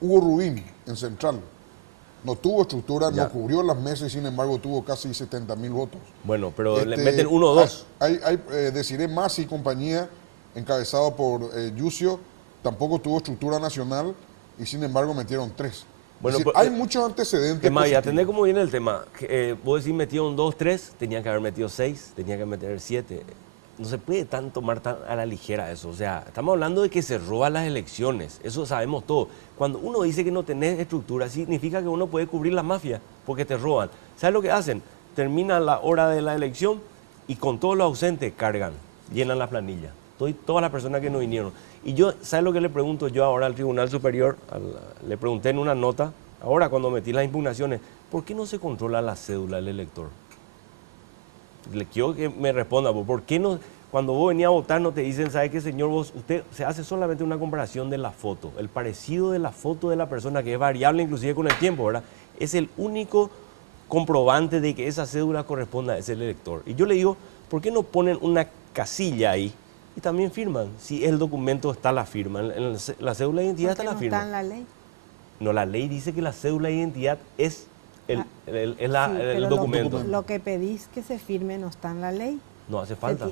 Hugo Rubín, en Central, no tuvo estructura, Ya. no cubrió las mesas y sin embargo tuvo casi 70.000 votos. Bueno, pero le meten 1 o 2. Desiree Masi y compañía, encabezado por Yucio, tampoco tuvo estructura nacional y sin embargo metieron 3. Bueno, es decir, hay muchos antecedentes. Tema, y positivos. atendé cómo viene el tema. Vos decís metieron 2, 3, tenía que haber metido 6, tenía que meter 7. No se puede tomar tan a la ligera eso. O sea, estamos hablando de que se roban las elecciones. Eso sabemos todo. Cuando uno dice que no tenés estructura, significa que uno puede cubrir la mafia porque te roban. ¿Sabes lo que hacen? Terminan la hora de la elección y con todos los ausentes cargan, llenan la planilla. Todas las personas que no vinieron. Y yo, ¿sabes lo que le pregunto yo ahora al Tribunal Superior? Le pregunté en una nota, ahora cuando metí las impugnaciones, ¿por qué no se controla la cédula del elector? Le quiero que me responda, ¿por qué no? Cuando vos venías a votar no te dicen, ¿sabe qué, señor? Usted se hace solamente una comparación de la foto, el parecido de la foto de la persona, que es variable inclusive con el tiempo, ¿verdad? Es el único comprobante de que esa cédula corresponde a ese elector. Y yo le digo, ¿por qué no ponen una casilla ahí y también firman? Si el documento está la firma, en la cédula de identidad está la firma. ¿Está en la ley? No, la ley dice que la cédula de identidad es el pero documento. Lo que pedís que se firme no está en la ley. No hace falta.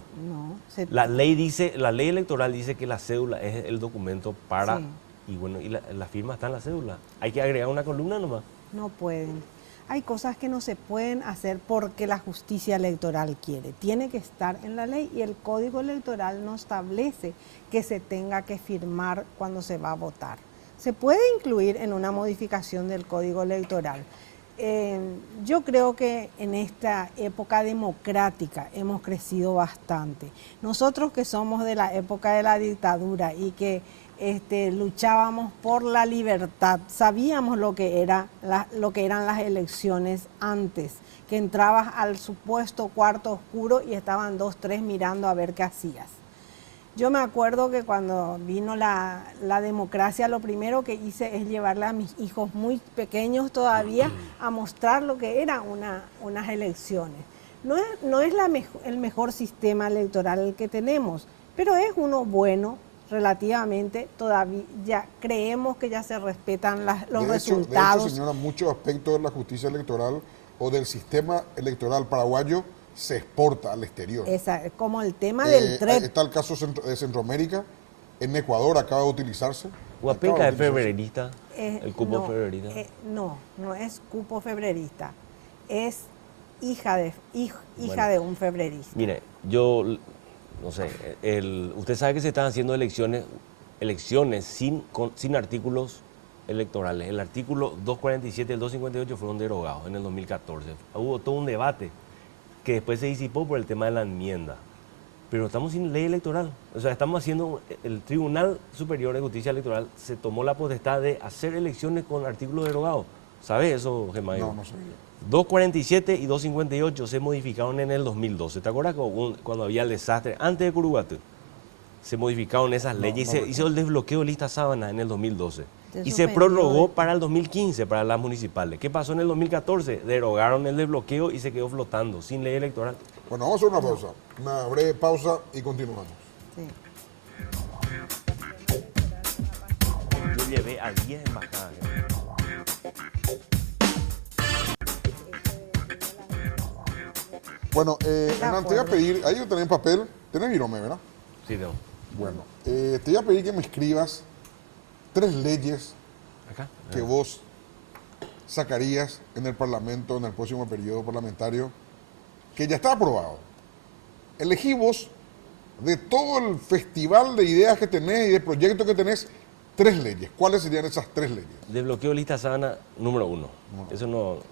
La ley electoral dice que la cédula es el documento para... Sí. Y bueno, y la firma está en la cédula. Hay que agregar una columna nomás. No pueden. Hay cosas que no se pueden hacer porque la justicia electoral quiere. Tiene que estar en la ley y el Código Electoral no establece que se tenga que firmar cuando se va a votar. Se puede incluir en una modificación del Código Electoral. Yo creo que en esta época democrática hemos crecido bastante. Nosotros que somos de la época de la dictadura y que luchábamos por la libertad, sabíamos lo que eran las elecciones antes, que entrabas al supuesto cuarto oscuro y estaban 2, 3 mirando a ver qué hacías. Yo me acuerdo que cuando vino la democracia, lo primero que hice es llevarle a mis hijos muy pequeños todavía a mostrar lo que eran unas elecciones. No es el mejor sistema electoral el que tenemos, pero es uno bueno relativamente. Todavía ya creemos que ya se respetan los resultados. De hecho, señora, muchos aspectos de la justicia electoral o del sistema electoral paraguayo se exporta al exterior. Como el tema del TREP. Está el caso de Centroamérica, En Ecuador acaba de utilizarse. Huapenca es febrerista, el cupo no, febrerista. No es cupo febrerista, es hija de un febrerista. Mire, yo, no sé, usted sabe que se están haciendo elecciones sin artículos electorales. El artículo 247 y el 258 fueron derogados en el 2014. Hubo todo un debate que después se disipó por el tema de la enmienda. Pero estamos sin ley electoral. O sea, estamos haciendo, el Tribunal Superior de Justicia Electoral se tomó la potestad de hacer elecciones con artículos derogados. ¿Sabes eso, Gemayo? No sabía. 247 y 258 se modificaron en el 2012. ¿Te acuerdas cuando había el desastre antes de Curuguatú? Se modificaron esas leyes y se hizo el desbloqueo de lista sábana en el 2012. Y se prorrogó para el 2015, para las municipales. ¿Qué pasó en el 2014? Derogaron el desbloqueo y se quedó flotando, sin ley electoral. Bueno, vamos a hacer una pausa. Una breve pausa y continuamos. Sí. Yo llevé a 10 embajadas. Bueno, Hernán, te voy a pedir, ahí yo tenés papel, tenés virome, ¿verdad? Sí, tengo. Bueno, te voy a pedir que me escribas 3 leyes ¿Acá? que vos sacarías en el Parlamento en el próximo periodo parlamentario, que ya está aprobado. Elegí vos, de todo el festival de ideas que tenés y de proyectos que tenés, 3 leyes. ¿Cuáles serían esas 3 leyes? Desbloqueo de lista sábana número 1. Eso no...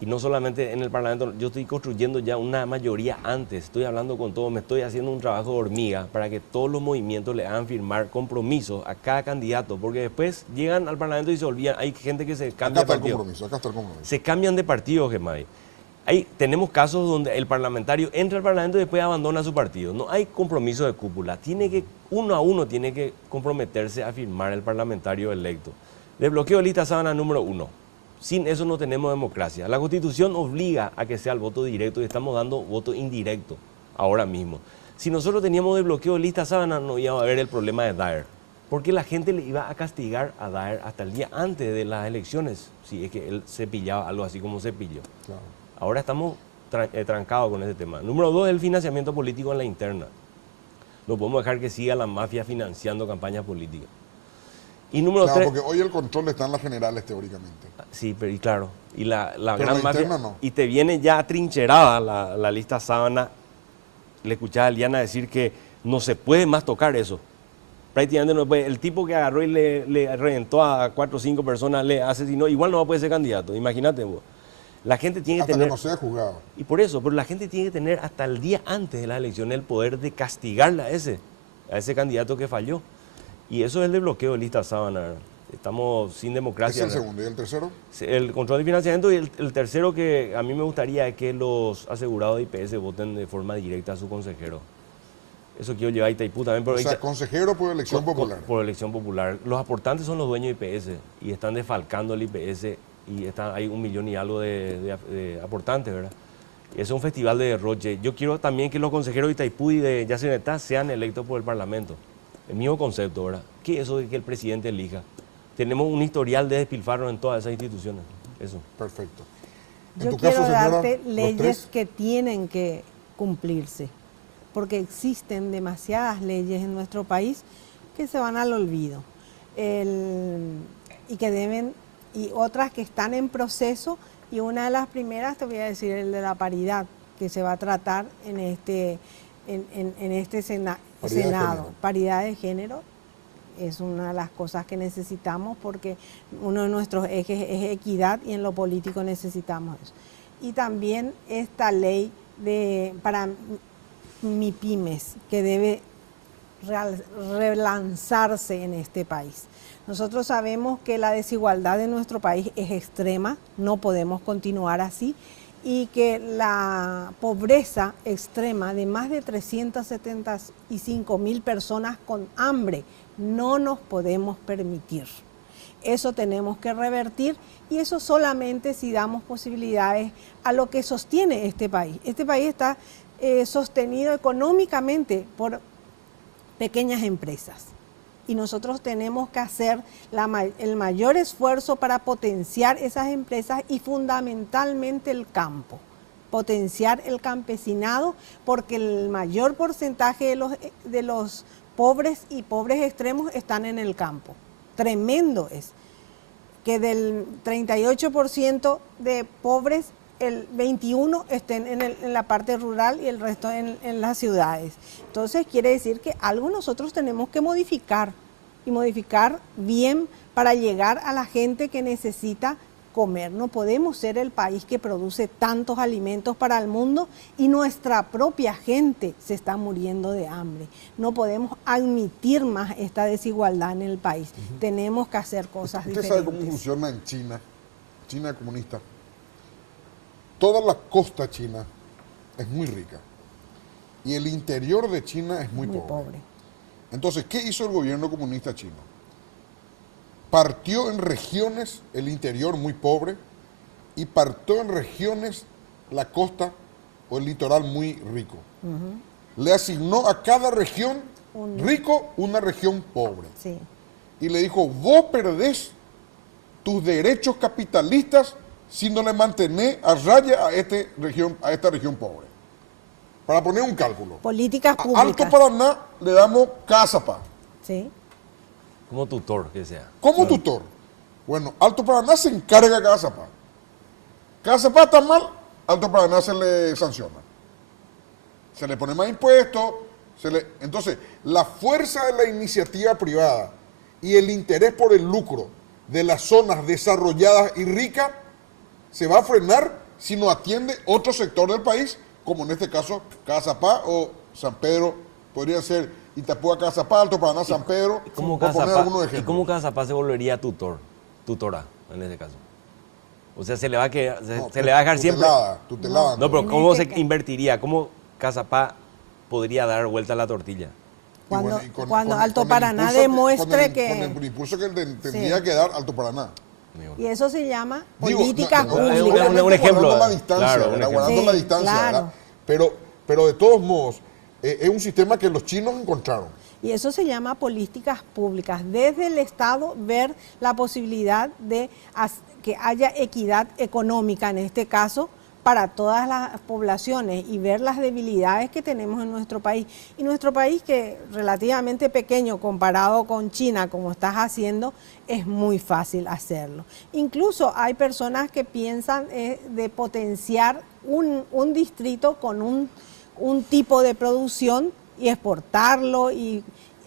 Y no solamente en el Parlamento, yo estoy construyendo ya una mayoría antes, estoy hablando con todos, me estoy haciendo un trabajo de hormiga para que todos los movimientos le hagan firmar compromisos a cada candidato, porque después llegan al Parlamento y se olvidan, hay gente que se cambia de partido. Acá está el compromiso. Se cambian de partido, Gemay. Tenemos casos donde el parlamentario entra al Parlamento y después abandona su partido. No hay compromiso de cúpula, uno a uno tiene que comprometerse a firmar el parlamentario electo. Desbloqueo de lista sábana número 1. Sin eso no tenemos democracia. La Constitución obliga a que sea el voto directo y estamos dando voto indirecto ahora mismo. Si nosotros teníamos desbloqueo de lista sábana, no iba a haber el problema de Daer. Porque la gente le iba a castigar a Daer hasta el día antes de las elecciones, si es que él se pillaba algo así como se pilló. Claro. Ahora estamos trancados con ese tema. Número 2, el financiamiento político en la interna. No podemos dejar que siga la mafia financiando campañas políticas. Y número 3... porque hoy el control está en las generales, teóricamente. Sí, pero y claro, y la Pero gran la mafia, interna no. y te viene ya atrincherada la lista sábana. Le escuchaba a Eliana decir que no se puede más tocar eso. Prácticamente no puede. El tipo que agarró y le reventó a 4 o 5 personas, le asesinó, igual no va a poder ser candidato. Imagínate vos. La gente tiene que Hasta tener... que no sea juzgado. Y por eso, pero la gente tiene que tener hasta el día antes de las elecciones el poder de castigarle a ese candidato que falló. Y eso es el desbloqueo de lista sábana, ¿verdad? Estamos sin democracia. ¿Es el segundo? ¿Y el tercero? El control de financiamiento, y el tercero que a mí me gustaría es que los asegurados de IPS voten de forma directa a su consejero. Eso quiero llevar a Itaipú también. O sea, consejero por elección popular. Por elección popular. Los aportantes son los dueños de IPS y están desfalcando el IPS y hay 1 millón y algo de aportantes, ¿verdad? Y eso es un festival de derroche. Yo quiero también que los consejeros de Itaipú y de Yacyretá sean electos por el Parlamento. El mismo concepto, ¿verdad? ¿Qué es eso de que el presidente elija? Tenemos un historial de despilfarro en todas esas instituciones. Eso. Perfecto. Yo quiero darte leyes que tienen que cumplirse, porque existen demasiadas leyes en nuestro país que se van al olvido y otras que están en proceso, y una de las primeras te voy a decir el de la paridad, que se va a tratar en este Senado. Paridad de género es una de las cosas que necesitamos, porque uno de nuestros ejes es equidad y en lo político necesitamos eso. Y también esta ley para MIPYMES, que debe relanzarse en este país. Nosotros sabemos que la desigualdad en nuestro país es extrema, no podemos continuar así, y que la pobreza extrema de más de 375.000 personas con hambre no nos podemos permitir. Eso tenemos que revertir, y eso solamente si damos posibilidades a lo que sostiene este país. Este país está sostenido económicamente por pequeñas empresas, y nosotros tenemos que hacer el mayor esfuerzo para potenciar esas empresas, y fundamentalmente el campo, potenciar el campesinado, porque el mayor porcentaje de los pobres y pobres extremos están en el campo. Tremendo es que del 38% de pobres, el 21% estén en la parte rural y el resto en las ciudades. Entonces quiere decir que algo nosotros tenemos que modificar y modificar bien para llegar a la gente que necesita comer. No podemos ser el país que produce tantos alimentos para el mundo y nuestra propia gente se está muriendo de hambre. No podemos admitir más esta desigualdad en el país. Tenemos que hacer cosas diferentes. ¿Usted sabe cómo funciona en China? China comunista. Toda la costa china es muy rica y el interior de China es muy pobre. Entonces, ¿qué hizo el gobierno comunista chino? Partió en regiones el interior muy pobre y partió en regiones la costa o el litoral muy rico. Le asignó a cada región rico una región pobre. Sí. Y le dijo, vos perdés tus derechos capitalistas si no le mantenés a raya a esta región pobre. Para poner un cálculo. Políticas A públicas. Alto Paraná le damos Casapa. Sí. Como tutor, que sea. Como tutor. Bueno, Alto Paraná se encarga de Casapa. Casapa está mal, Alto Paraná se le sanciona. Se le pone más impuestos. Entonces, la fuerza de la iniciativa privada y el interés por el lucro de las zonas desarrolladas y ricas se va a frenar si no atiende otro sector del país, como en este caso Casapá o San Pedro, podría ser Itapúa, Casapá, Alto Paraná, San Pedro, ¿Cómo por poner algunos ¿Y ejemplos. cómo Casapá se volvería tutora en ese caso? O sea, se le va a dejar siempre. Tutelada. No, pero ¿cómo se invertiría? ¿Cómo Casapá podría dar vuelta a la tortilla? Cuando Alto Paraná demuestre que... Con el impulso que tendría que dar Alto Paraná. Y eso se llama políticas públicas. Un ejemplo. Guardando la distancia, Claro, ¿verdad? un Guardando ejemplo. la Sí, distancia, claro. ¿verdad? Pero de todos modos, es un sistema que los chinos encontraron. Y eso se llama políticas públicas. Desde el Estado ver la posibilidad de que haya equidad económica, en este caso, para todas las poblaciones y ver las debilidades que tenemos en nuestro país. Y nuestro país, que es relativamente pequeño comparado con China, como estás haciendo, es muy fácil hacerlo. Incluso hay personas que piensan de potenciar un distrito con un tipo de producción y exportarlo e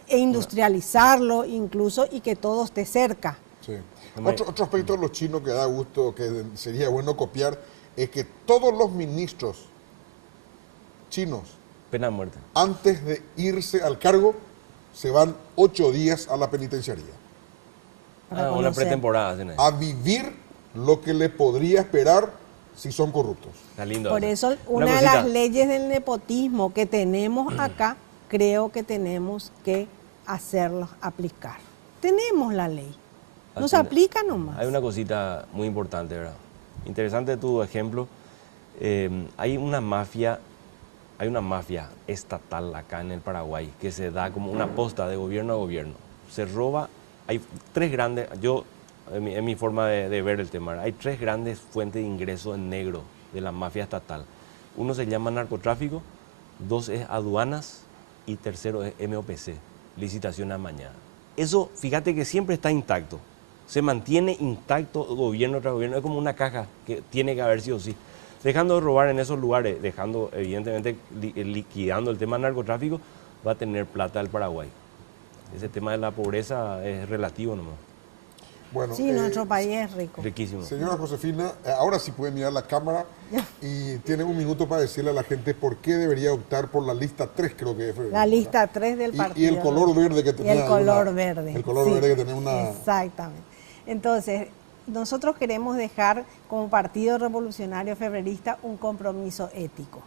industrializarlo incluso, y que todo esté cerca. Sí. Otro aspecto de los chinos que da gusto, que sería bueno copiar, es que todos los ministros chinos, Pena de muerte. antes de irse al cargo, se van 8 días a la penitenciaría Para Una conocer. pretemporada. hacen ahí. a vivir lo que le podría esperar si son corruptos. Está lindo. Por eso, una de cosita. las leyes del nepotismo que tenemos acá, creo que tenemos que hacerlos aplicar. Tenemos la ley. Nos aplica nomás. Hay una cosita muy importante, ¿verdad? Interesante tu ejemplo. Hay una mafia estatal acá en el Paraguay que se da como una posta de gobierno a gobierno. Se roba, hay tres grandes, en mi forma de ver el tema, hay tres grandes fuentes de ingreso en negro de la mafia estatal. Uno se llama narcotráfico, dos es aduanas y tercero es MOPC, licitación amañada. Eso, fíjate que siempre está intacto. Se mantiene intacto gobierno tras gobierno, es como una caja que tiene que haber sí o sí. Dejando de robar en esos lugares, dejando evidentemente liquidando el tema del narcotráfico, va a tener plata el Paraguay. Ese tema de la pobreza es relativo nomás. Bueno, Sí, nuestro país es rico. Riquísimo. señora Josefina, ahora sí puede mirar la cámara y tiene un minuto para decirle a la gente por qué debería optar por la lista 3, creo que es. La lista 3 del Y partido. el color verde que Y tenía. el color verde. El color sí, verde que tenía una. Exactamente. Entonces, nosotros queremos dejar como Partido Revolucionario Febrerista un compromiso ético.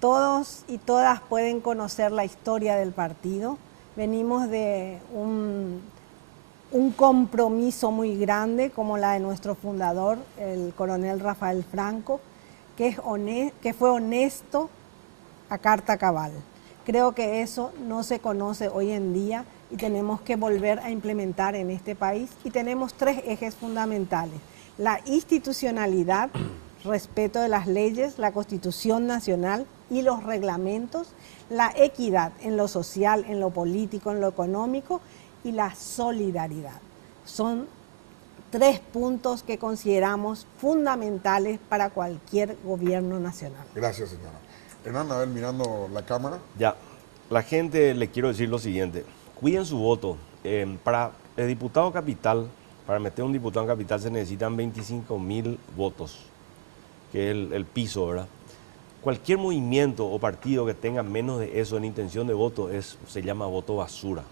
Todos y todas pueden conocer la historia del partido. Venimos de un compromiso muy grande, como la de nuestro fundador, el coronel Rafael Franco, que fue honesto a carta cabal. Creo que eso no se conoce hoy en día y tenemos que volver a implementar en este país. Y tenemos 3 ejes fundamentales: la institucionalidad, respeto de las leyes, la Constitución Nacional y los reglamentos, la equidad en lo social, en lo político, en lo económico y la solidaridad. Son 3 puntos que consideramos fundamentales para cualquier gobierno nacional. Gracias, señora. Hernán, a ver, mirando la cámara. Ya, la gente le quiero decir lo siguiente, cuiden su voto. Para el diputado capital, para meter un diputado en capital se necesitan 25.000 votos, que es el piso, ¿verdad? Cualquier movimiento o partido que tenga menos de eso en intención de voto se llama voto basura.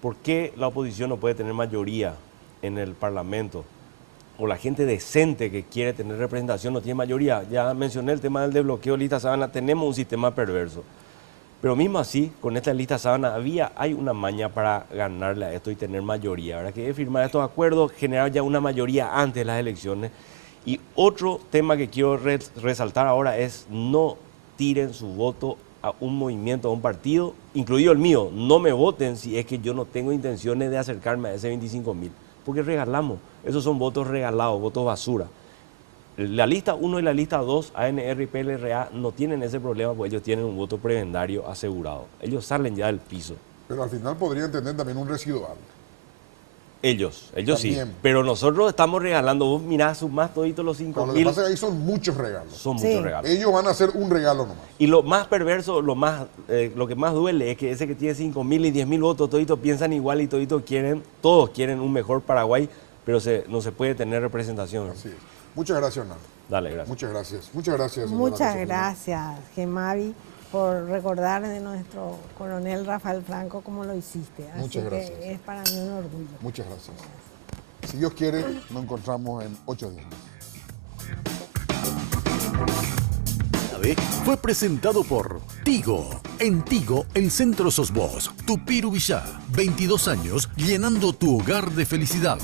¿Por qué la oposición no puede tener mayoría en el Parlamento? O la gente decente que quiere tener representación no tiene mayoría. Ya mencioné el tema del desbloqueo de lista sábana, tenemos un sistema perverso. Pero mismo así, con esta lista sábana hay una maña para ganarle a esto y tener mayoría. Habrá que firmar estos acuerdos, generar ya una mayoría antes de las elecciones. Y otro tema que quiero resaltar ahora es no tiren su voto a un movimiento, a un partido, incluido el mío. No me voten si es que yo no tengo intenciones de acercarme a ese 25.000. Porque regalamos. Esos son votos regalados, votos basura. La lista 1 y la lista 2, ANR y PLRA, no tienen ese problema porque ellos tienen un voto prebendario asegurado. Ellos salen ya del piso. Pero al final podrían tener también un residual. Ellos También. sí. Pero nosotros estamos regalando. Vos mirá, sumás toditos los 5.000. Lo que pasa es que ahí son muchos regalos. Son Sí. muchos regalos. Ellos van a hacer un regalo nomás. Y lo más perverso, lo que más duele es que ese que tiene 5.000 y 10.000 votos, toditos piensan igual y todos quieren un mejor Paraguay, pero no se puede tener representación. Así es. Muchas gracias, Hernán. Dale, gracias. Muchas gracias. Muchas gracias. señora Muchas Josefina. gracias, Gemavi, por recordar de nuestro coronel Rafael Franco como lo hiciste. Así Muchas gracias. que es para mí un orgullo. Muchas gracias. Si Dios quiere, nos encontramos en 8 días. Fue presentado por Tigo. En Tigo, el Centro Sos Vos. Tupiru Villá. 22 años llenando tu hogar de felicidad.